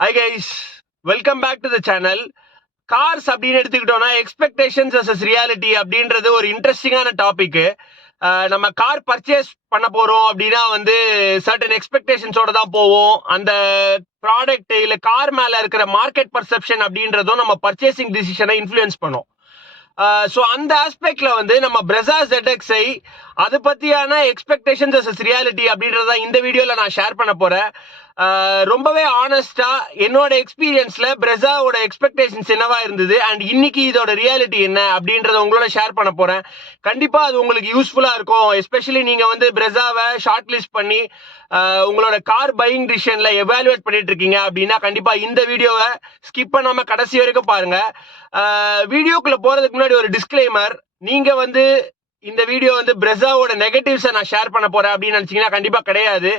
Hi guys, welcome back to the channel. Cars அப்படின்னு எடுத்துக்கிட்டோம்னா expectations vs reality அப்படின்றது ஒரு இன்ட்ரெஸ்டிங்கான டாபிக். நம்ம கார் பர்ச்சேஸ் பண்ண போறோம் அப்படின்னா வந்து சர்டன் எக்ஸ்பெக்டேஷன்ஸோட தான் போவோம். அந்த ப்ராடக்ட் இல்ல கார் மேல இருக்கிற மார்க்கெட் பர்செப்ஷன் அப்படின்றதும் நம்ம பர்ச்சேசிங் டிசிஷனை இன்ஃப்ளூயன்ஸ் பண்ணும். ஸோ அந்த ஆஸ்பெக்ட்ல வந்து நம்ம Brezza ZX-ஐ அது பத்தியான எக்ஸ்பெக்டேஷன்ஸ் vs ரியாலிட்டி அப்படின்றத இந்த வீடியோல நான் ஷேர் பண்ண போறேன். ரொம்பவே ஆனஸ்டா என்னோட எக்ஸ்பீரியன்ஸ்ல Brezza-ஓட எக்ஸ்பெக்டேஷன்ஸ் என்னவா இருந்தது அண்ட் இன்னைக்கு இதோட ரியாலிட்டி என்ன அப்படின்றத உங்களோட ஷேர் பண்ண போறேன். கண்டிப்பா அது உங்களுக்கு யூஸ்ஃபுல்லா இருக்கும். எஸ்பெஷலி நீங்க வந்து Brezza-வை ஷார்ட் லிஸ்ட் பண்ணி உங்களோட கார் பையிங் டிசிஷன்ல எவாலுவேட் பண்ணிட்டு இருக்கீங்க அப்படின்னா கண்டிப்பா இந்த வீடியோவை ஸ்கிப் பண்ணாம கடைசி வரைக்கும் பாருங்க. வீடியோக்குள்ள போறதுக்கு முன்னாடி ஒரு டிஸ்க்ளைமர், நீங்க வந்து இந்த வீடியோ வந்து Brezza-ஓட நெகட்டிவ்ஸை நான் ஷேர் பண்ண போறேன் அப்படின்னு நினைச்சீங்கன்னா கண்டிப்பா கிடையாது.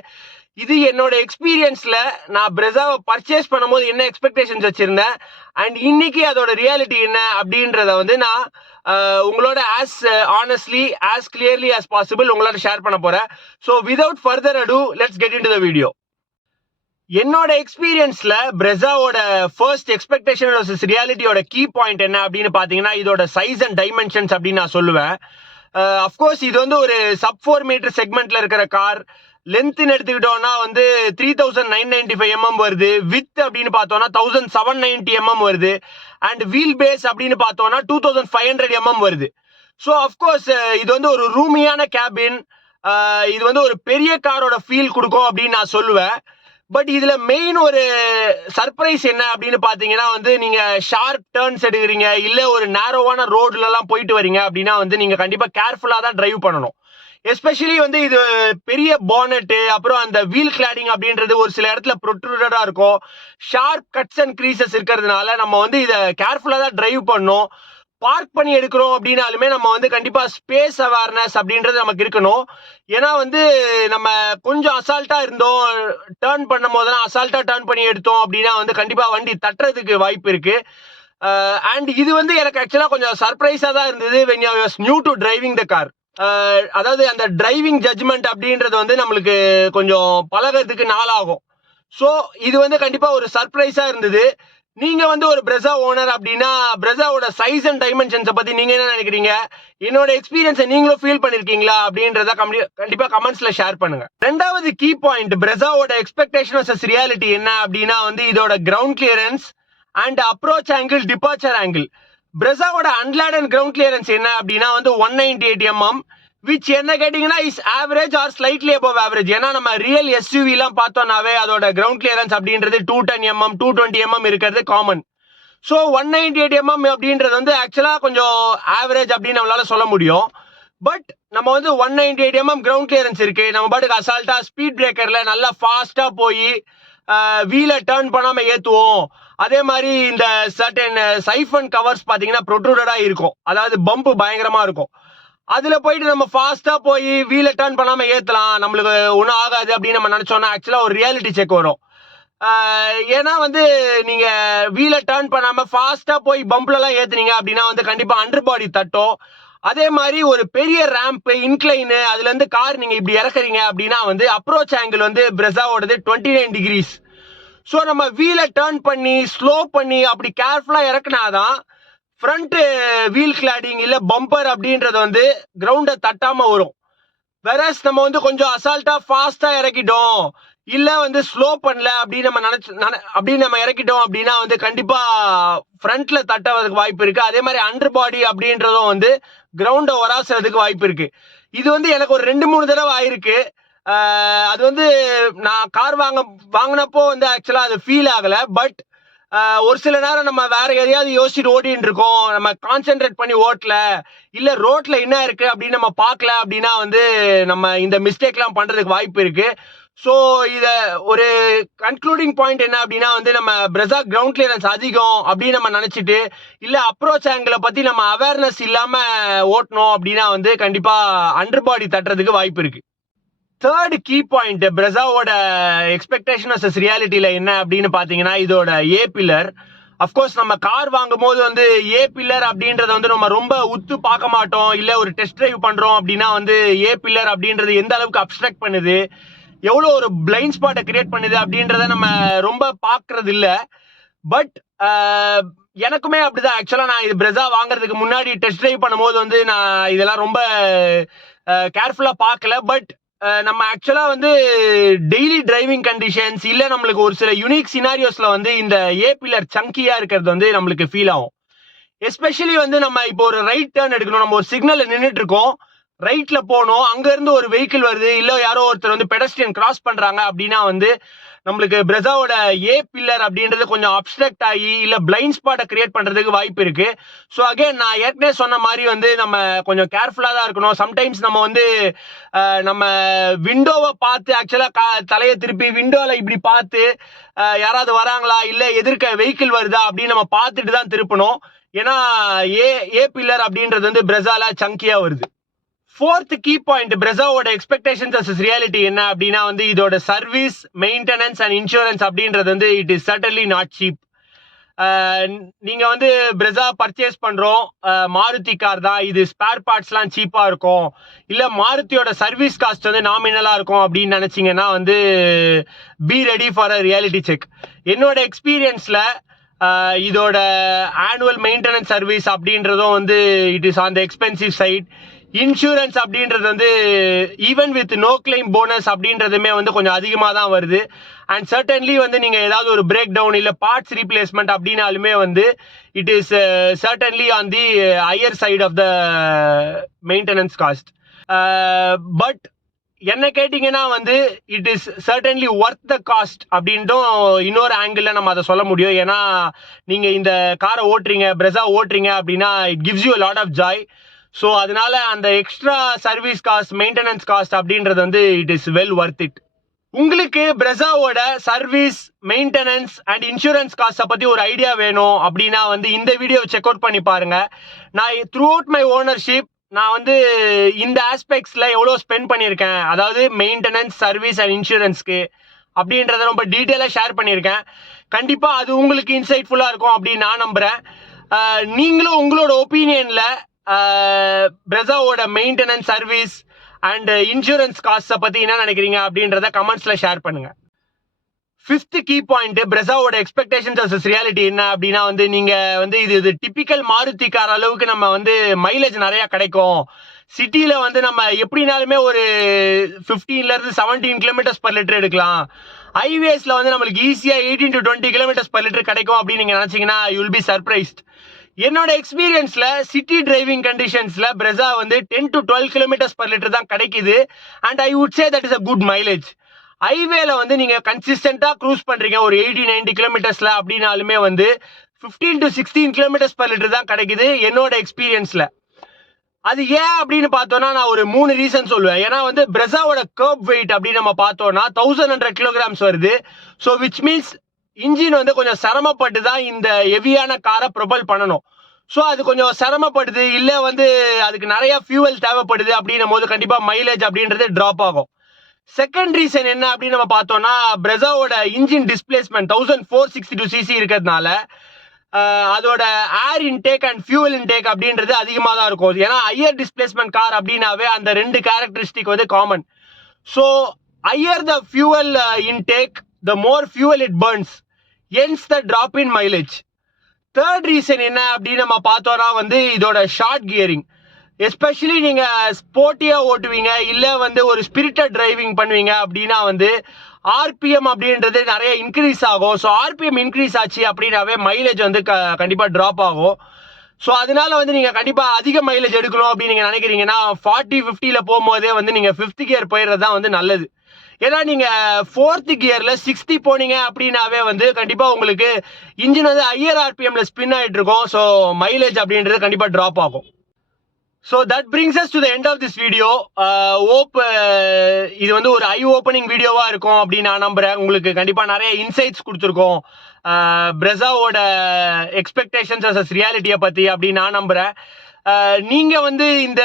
இது என்னோட எக்ஸ்பீரியன்ஸ்ல நான் Brezza-வை பர்ச்சேஸ் பண்ணும்போது என்ன எக்ஸ்பெக்டேஷன்ஸ் வச்சிருந்தேன் அண்ட் இன்னைக்கு அதோட ரியாலிட்டி என்ன அப்படின்றத வந்து நான் உங்களோட as honestly as clearly as possible உங்களோட ஷேர் பண்ண போறேன். So without further ado let's get into the video. என்னோட எக்ஸ்பீரியன்ஸ்ல Brezza-ஓட ஃபர்ஸ்ட் எக்ஸ்பெக்டேஷன் vs ரியாலிட்டியோட கீ பாயிண்ட் என்ன அப்படின்னு பாத்தீங்கன்னா இதோட சைஸ் அண்ட் டைமென்ஷன்ஸ் அப்படின்னு நான் சொல்லுவேன். அஃப்கோர்ஸ் இது வந்து ஒரு சப் 4 மீட்டர் செக்மெண்ட்ல இருக்கிற கார். லென்த்னு எடுத்துக்கிட்டோம்னா வந்து 3995 mm வருது. வித் அப்படின்னு பார்த்தோம்னா 1790 mm வருது. அண்ட் வீல் பேஸ் அப்படின்னு பார்த்தோம்னா 2500 mm வருது. ஸோ அஃப்கோர்ஸ் இது வந்து ஒரு ரூமியான கேபின். இது வந்து ஒரு பெரிய காரோட ஃபீல் கொடுக்கும் அப்படின்னு நான் சொல்லுவேன். பட் இதுல மெயின் ஒரு சர்ப்ரைஸ் என்ன அப்படின்னு பாத்தீங்கன்னா வந்து நீங்க ஷார்ப் டர்ன்ஸ் எடுக்கிறீங்க இல்ல ஒரு நேரோவான ரோட்ல எல்லாம் போயிட்டு வரீங்க அப்படின்னா வந்து நீங்க கண்டிப்பா கேர்ஃபுல்லா தான் டிரைவ் பண்ணணும். எஸ்பெஷலி வந்து இது பெரிய பானட், அப்புறம் அந்த வீல் கிளாடிங் அப்படின்றது ஒரு சில இடத்துல ப்ரொட்ரூடடா இருக்கும். ஷார்ப் கட்ஸ் அண்ட் கிரீசஸ் இருக்கிறதுனால நம்ம வந்து இதை கேர்ஃபுல்லா தான் டிரைவ் பண்ணணும். பார்க் பண்ணி எடுக்கிறோம் அப்படின்னாலுமே நம்ம வந்து கண்டிப்பா ஸ்பேஸ் அவேர்னஸ் அப்படின்றது நமக்கு இருக்கணும். ஏன்னா வந்து நம்ம கொஞ்சம் அசால்ட்டா இருந்தோம், டேர்ன் பண்ணும் போதெல்லாம் அசால்ட்டா டேர்ன் பண்ணி எடுத்தோம் அப்படின்னா வந்து கண்டிப்பா வண்டி தட்டுறதுக்கு வாய்ப்பு இருக்கு. அண்ட் இது வந்து எனக்கு ஆக்சுவலா கொஞ்சம் சர்ப்ரைஸா தான் இருந்தது when I was new to driving the car. அதாவது அந்த டிரைவிங் ஜட்ஜ்மெண்ட் அப்படின்றது வந்து நம்மளுக்கு கொஞ்சம் பழகிறதுக்கு நாளாகும். ஸோ இது வந்து கண்டிப்பா ஒரு சர்ப்ரைஸா இருந்தது. நீங்க வந்து ஒரு Brezza ஓனர் அப்படின்னா Brezza-ஓட சைஸ் அண்ட் டைமென்ஷன்ஸை பத்தி நீங்க என்ன நினைக்கிறீங்க? என்னோட எக்ஸ்பீரியன்ஸை நீங்களும் ஃபீல் பண்ணிருக்கீங்களா அப்படின்றத கண்டிப்பா கமெண்ட்ஸ்ல ஷேர் பண்ணுங்க. ரெண்டாவது கீ பாயிண்ட் Brezza-ஓட எக்ஸ்பெக்டேஷன் vs ரியாலிட்டி என்ன அப்படின்னா வந்து இதோட ground clearance and approach angle, departure angle. Brezza-ஓட அன்லாடட் கிரவுண்ட் கிளியரன்ஸ் என்ன அப்படின்னா வந்து 198 mm, விச் என்ன கேட்டீங்கன்னா is average or slightly above average. ஏன்னா நம்ம ரியல் எஸ்யூவி எல்லாம் பார்த்தோம்னாவே அதோட கிரவுண்ட் கிளியரன்ஸ் அப்படின்றது 210 mm 220 mm இருக்கிறது காமன். ஸோ 198 mm அப்படின்றது வந்து ஆக்சுவலா கொஞ்சம் ஆவரேஜ் அப்படின்னு நம்மளால சொல்ல முடியும். பட் நம்ம வந்து 198 mm கிரவுண்ட் கிளியரன்ஸ் இருக்கு, நம்ம பாட்டுக்கு அசால்ட்டா ஸ்பீட் பிரேக்கர்ல நல்லா ஃபாஸ்டா போய் வீலை டர்ன் பண்ணாம ஏத்துவோம். அதே மாதிரி இந்த சர்டன் சைஃபன் கவர்ஸ் பாத்தீங்கன்னா ப்ரொட்ரூடடா இருக்கும், அதாவது பம்ப் பயங்கரமா இருக்கும். அதுல போயிட்டு நம்ம ஃபாஸ்டா போய் வீலை டர்ன் பண்ணாம ஏத்தலாம், நம்மளுக்கு ஒன்றும் ஆகாது அப்படின்னு நம்ம நினைச்சோம்னா ஆக்சுவலா ஒரு ரியாலிட்டி செக் வரும். ஏன்னா வந்து நீங்க வீலை டர்ன் பண்ணாம ஃபாஸ்டா போய் பம்ப்ல எல்லாம் ஏத்துனீங்க அப்படின்னா வந்து கண்டிப்பா அண்டர் பாடி தட்டும். அதே மாதிரி ஒரு பெரிய ரேம்ப், இன்க்ளைன், அதுல இருந்து கார் நீங்க இப்படி இறக்குறீங்க அப்படின்னா வந்து அப்ரோச் ஆங்கிள் வந்து Brezza-ஓடது 29 degrees. ஸோ நம்ம வீலை டர்ன் பண்ணி ஸ்லோ பண்ணி அப்படி கேர்ஃபுல்லா இறக்குனாதான் ஃப்ரண்ட் வீல் கிளாடிங் இல்ல பம்பர் அப்படின்றது வந்து கிரவுண்டை தட்டாம வரும். வெரஸ் நம்ம வந்து கொஞ்சம் அசால்ட்டா ஃபாஸ்டா இறக்கிட்டோம் இல்ல வந்து ஸ்லோ பண்ணல அப்படின்னு நம்ம இறக்கிட்டோம் அப்படின்னா வந்து கண்டிப்பா ஃப்ரண்ட்ல தட்டுறதுக்கு வாய்ப்பு இருக்கு. அதே மாதிரி அண்டர் பாடி அப்படின்றதும் வந்து கிரவுண்டை ஒராசுறதுக்கு வாய்ப்பு இருக்கு. இது வந்து எனக்கு ஒரு 2-3 தடவை ஆயிருக்கு. அது வந்து நான் கார் வாங்கினப்போ வந்து ஆக்சுவலா அது ஃபீல் ஆகல. பட் ஒரு சில நேரம் நம்ம வேற எதையாவது யோசிச்சுட்டு ஓடிட்டு இருக்கோம், நம்ம கான்சென்ட்ரேட் பண்ணி ஓட்டல இல்ல ரோட்ல என்ன இருக்கு அப்படின்னு நம்ம பார்க்கல அப்படின்னா வந்து நம்ம இந்த மிஸ்டேக் எல்லாம் பண்றதுக்கு வாய்ப்பு இருக்கு. ஸோ இத ஒரு கன்க்ளூடிங் பாயிண்ட் என்ன அப்படின்னா வந்து நம்ம Brezza கிரவுண்ட் கிளியரன்ஸ் அதிகம் அப்படின்னு நம்ம நினைச்சிட்டு இல்ல அப்ரோச் ஆங்கிளை பத்தி நம்ம அவேர்னஸ் இல்லாம ஓட்டணும் அப்படின்னா வந்து கண்டிப்பா அண்டர் பாடி தட்டுறதுக்கு வாய்ப்பு இருக்கு. தேர்ட் கீ பாயிண்ட் Brezza-ஓட எக்ஸ்பெக்டேஷன் vs ரியாலிட்டியில என்ன அப்படின்னு பாத்தீங்கன்னா இதோட ஏ பில்லர். அப்கோர்ஸ் நம்ம கார் வாங்கும் போது வந்து ஏ பில்லர் அப்படின்றத வந்து நம்ம ரொம்ப உத்து பார்க்க மாட்டோம். இல்ல ஒரு டெஸ்ட் டிரைவ் பண்றோம் அப்படின்னா வந்து ஏ பில்லர் அப்படின்றது எந்த அளவுக்கு அப்ஸ்ட்ராக்ட் பண்ணுது, எவ்வளோ ஒரு பிளைண்ட் ஸ்பாட்டை கிரியேட் பண்ணுது அப்படின்றத நம்ம ரொம்ப பார்க்கறது இல்லை. பட் எனக்குமே அப்படிதான். ஆக்சுவலாக நான் இது பிரெஸா வாங்குறதுக்கு முன்னாடி டெஸ்ட் ட்ரைவ் பண்ணும்போது வந்து நான் இதெல்லாம் ரொம்ப கேர்ஃபுல்லாக பார்க்கல. பட் நம்ம ஆக்சுவலா வந்து டெய்லி டிரைவிங் கண்டிஷன்ஸ் இல்ல நம்மளுக்கு ஒரு சில யூனிக் சினாரியோஸ்ல வந்து இந்த ஏ பில்லர் சங்கியா இருக்கிறது வந்து நம்மளுக்கு ஃபீல் ஆகும். எஸ்பெஷலி வந்து நம்ம இப்போ ஒரு ரைட் டர்ன் எடுக்கணும், நம்ம ஒரு சிக்னல்ல நின்றுட்டு இருக்கோம், ரைட்ல போனோம், அங்க இருந்து ஒரு வெஹிக்கிள் வருது, இல்ல யாரோ ஒருத்தர் வந்து பெடஸ்ட்ரியன் கிராஸ் பண்றாங்க அப்படின்னா வந்து நம்மளுக்கு பிரெஸாவோட ஏ பில்லர் அப்படின்றது கொஞ்சம் அப்ஸ்ட்ரக்ட் ஆகி இல்ல பிளைண்ட் ஸ்பாட்டை கிரியேட் பண்றதுக்கு வாய்ப்பு இருக்கு. ஸோ அகைன் நான் ஏற்கனவே சொன்ன மாதிரி வந்து நம்ம கொஞ்சம் கேர்ஃபுல்லா தான் இருக்கணும். சம்டைம்ஸ் நம்ம வந்து நம்ம விண்டோவை பார்த்து ஆக்சுவலா தலையை திருப்பி விண்டோல இப்படி பார்த்து யாராவது வராங்களா இல்ல எதிர்க்க வெஹிக்கிள் வருதா அப்படின்னு நம்ம பார்த்துட்டு தான் திருப்பணும். ஏன்னா ஏ பில்லர் அப்படின்றது வந்து பிரெஸால சங்கியா வருது. ஃபோர்த் கீ பாயிண்ட் பிரெஸாவோட எக்ஸ்பெக்டேஷன்ஸ் அஸ் ரியாலிட்டி என்ன அப்படின்னா வந்து இதோட சர்வீஸ், மெயின்டெனன்ஸ் அண்ட் இன்சூரன்ஸ் அப்படின்றது வந்து it is certainly not cheap. நீங்க வந்து பிரெஸா பர்ச்சேஸ் பண்றோம், மாருதி கார் தான், இது ஸ்பேர் பார்ட்ஸ்லாம் சீப்பா இருக்கும், இல்ல மாருதியோட சர்வீஸ் காஸ்ட் வந்து நாமினலா இருக்கும் அப்படின்னு நினைச்சீங்கன்னா வந்து be ready for a reality check. என்னோட எக்ஸ்பீரியன்ஸ்ல இதோட ஆனுவல் மெயின்டெனன்ஸ் சர்வீஸ் அப்படின்றதும் வந்து it is on the expensive side. Insurance அப்படின்றது வந்து even with no claim bonus அப்படின்றதுமே வந்து கொஞ்சம் அதிகமாக தான் வருது. அண்ட் சர்டன்லி வந்து நீங்கள் ஏதாவது ஒரு பிரேக் டவுன் இல்லை பார்ட்ஸ் ரீப்ளேஸ்மெண்ட் அப்படின்னாலுமே வந்து it is certainly on the higher side of the maintenance cost. But என்ன கேட்டிங்கன்னா வந்து it is certainly worth the cost அப்படின்ட்டும் இன்னொரு ஆங்கிளில் நம்ம அதை சொல்ல முடியும். ஏன்னா நீங்கள் இந்த காரை ஓட்டுறீங்க, பிரெஸா ஓட்டுறீங்க அப்படின்னா it gives you lot of joy. So அதனால அந்த extra service cost, maintenance cost அப்படின்றது வந்து it is well worth it. உங்களுக்கு பிரெஸாவோட சர்வீஸ், மெயின்டெனன்ஸ் அண்ட் இன்சூரன்ஸ் காஸ்ட்டை பற்றி ஒரு ஐடியா வேணும் அப்படின்னா வந்து இந்த வீடியோ செக் அவுட் பண்ணி பாருங்க. நான் த்ரூ அவுட் மை ஓனர்ஷிப் நான் வந்து இந்த ஆஸ்பெக்ட்ஸ்ல எவ்வளோ ஸ்பெண்ட் பண்ணியிருக்கேன், அதாவது மெயின்டெனன்ஸ், சர்வீஸ் அண்ட் இன்சூரன்ஸ்க்கு அப்படின்றத ரொம்ப டீட்டெயிலாக ஷேர் பண்ணியிருக்கேன். கண்டிப்பாக அது உங்களுக்கு இன்சைட்ஃபுல்லாக இருக்கும் அப்படின்னு நான் நம்புகிறேன். நீங்களும் உங்களோட ஒப்பீனியனில் பிரெஸாவோட மெயின்டெனன்ஸ், சர்வீஸ் அண்ட் இன்சூரன்ஸ் காஸ்ட்டை பற்றி என்ன நினைக்கிறீங்க அப்படின்றத கமெண்ட்ஸில் ஷேர் பண்ணுங்கள். ஃபிஃப்த் கீ பாயிண்ட் பிரெஸாவோட எக்ஸ்பெக்டேஷன்ஸ் அஸ் ரியாலிட்டி என்ன அப்படின்னா வந்து நீங்க வந்து இது டிபிக்கல் மாருதி கார் அளவுக்கு நம்ம வந்து மைலேஜ் நிறைய கிடைக்கும், சிட்டியில வந்து நம்ம எப்படினாலுமே ஒரு 15ல இருந்து 17 கிலோமீட்டர்ஸ் பர் லிட்டர் எடுக்கலாம், ஹைவேஸ்ல வந்து நம்மளுக்கு ஈஸியா 18 to 20 கிலோமீட்டர்ஸ் பர் லிட்டர் கிடைக்கும் அப்படின்னு நீங்க நினைச்சீங்கன்னா யூ வில் பி சர்ப்ரைஸ்ட். என்னோட எக்ஸ்பீரியன்ஸ்ல சிட்டி டிரைவிங் கண்டிஷன்ஸ்ல பிரெஸா வந்து 10 to 12 கிலோமீட்டர்ஸ் பர் லிட்டர் தான் கிடைக்குது. And I would say that is a good mileage. ஹைவேல வந்து நீங்க கன்சிஸ்டன்டா க்ரூஸ் பண்றீங்க ஒரு 80-90 கிலோமீட்டர்ஸ்ல அப்படின்னாலுமே வந்து 15 to 16 கிலோமீட்டர்ஸ் பர் லிட்டர் தான் கிடைக்குது என்னோட எக்ஸ்பீரியன்ஸ்ல. அது ஏன் அப்படின்னு பார்த்தோம்னா நான் ஒரு 3 ரீசன் சொல்லுவேன். ஏன்னா வந்து பிரெஸாவோட கர்ப் வெயிட் அப்படின்னு நம்ம பார்த்தோம்னா 1100 kilograms வருது. ஸோ விச் மீன்ஸ் இன்ஜின் வந்து கொஞ்சம் சிரமப்பட்டு தான் இந்த ஹெவியான காரை ப்ரொபல் பண்ணணும். ஸோ அது கொஞ்சம் சிரமப்படுது, இல்லை வந்து அதுக்கு நிறைய ஃபியூவல் தேவைப்படுது அப்படின்னும் போது கண்டிப்பாக மைலேஜ் அப்படின்றது ட்ராப் ஆகும். செகண்ட் ரீசன் என்ன அப்படின்னு நம்ம பார்த்தோம்னா பிரெஸாவோட இன்ஜின் டிஸ்பிளேஸ்மெண்ட் 1462 cc இருக்கிறதுனால அதோட ஏர் இன்டேக் அண்ட் ஃபியூவல் இன்டேக் அப்படின்றது அதிகமாக தான் இருக்கும். ஏன்னா ஹையர் டிஸ்பிளேஸ்மெண்ட் கார் அப்படின்னாவே அந்த 2 கேரக்டரிஸ்டிக் வந்து common. So higher the fuel intake, the more fuel it Burns, hence the drop in mileage. Third reason என்ன அப்படின்னு நம்ம பார்த்தோம்னா வந்து இதோட ஷார்ட் கியரிங். எஸ்பெஷலி நீங்க ஸ்போர்ட்டியா ஓட்டுவீங்க இல்ல வந்து ஒரு ஸ்பிரிட்டட் டிரைவிங் பண்ணுவீங்க அப்படின்னா வந்து ஆர்பிஎம் அப்படின்றது நிறைய இன்க்ரீஸ் ஆகும். ஸோ ஆர்பிஎம் இன்க்ரீஸ் ஆச்சு அப்படின்னாவே மைலேஜ் வந்து கண்டிப்பா டிராப் ஆகும். ஸோ அதனால வந்து நீங்க கண்டிப்பா அதிக மைலேஜ் எடுக்கணும் அப்படின்னு நீங்க நினைக்கிறீங்கன்னா 40-50ல போகும்போதே வந்து நீங்க 5th கியர் போயிடுறது தான் வந்து நல்லது. ஏன்னா நீங்க 4th கியர்ல 60 போனீங்க அப்படின்னாவே வந்து கண்டிப்பா உங்களுக்கு இன்ஜின் வந்து ஹையர் ஆர்பிஎம்ல ஸ்பின் ஆயிட்டு இருக்கும். ஸோ மைலேஜ் அப்படின்றது கண்டிப்பா டிராப் ஆகும். So that brings us to the end of this video. Hope இது வந்து ஒரு ஐ ஓப்பனிங் வீடியோவா இருக்கும் அப்படின்னு நான் நம்புறேன். உங்களுக்கு கண்டிப்பா நிறைய இன்சைட்ஸ் கொடுத்துருக்கோம் பிரெஸாவோட எக்ஸ்பெக்டேஷன்ஸ் அஸ் ரியாலிட்டியை பத்தி அப்படின்னு நான் நம்புறேன். நீங்க வந்து இந்த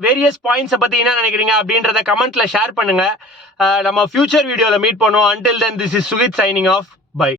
வேரியஸ் பாயிண்ட்ஸை பத்தி என்ன நினைக்கிறீங்க அப்படின்றத கமெண்ட்ல ஷேர் பண்ணுங்க. நம்ம ஃபியூச்சர் வீடியோல மீட் பண்ணுவோம். Until then, this is Sugit signing off.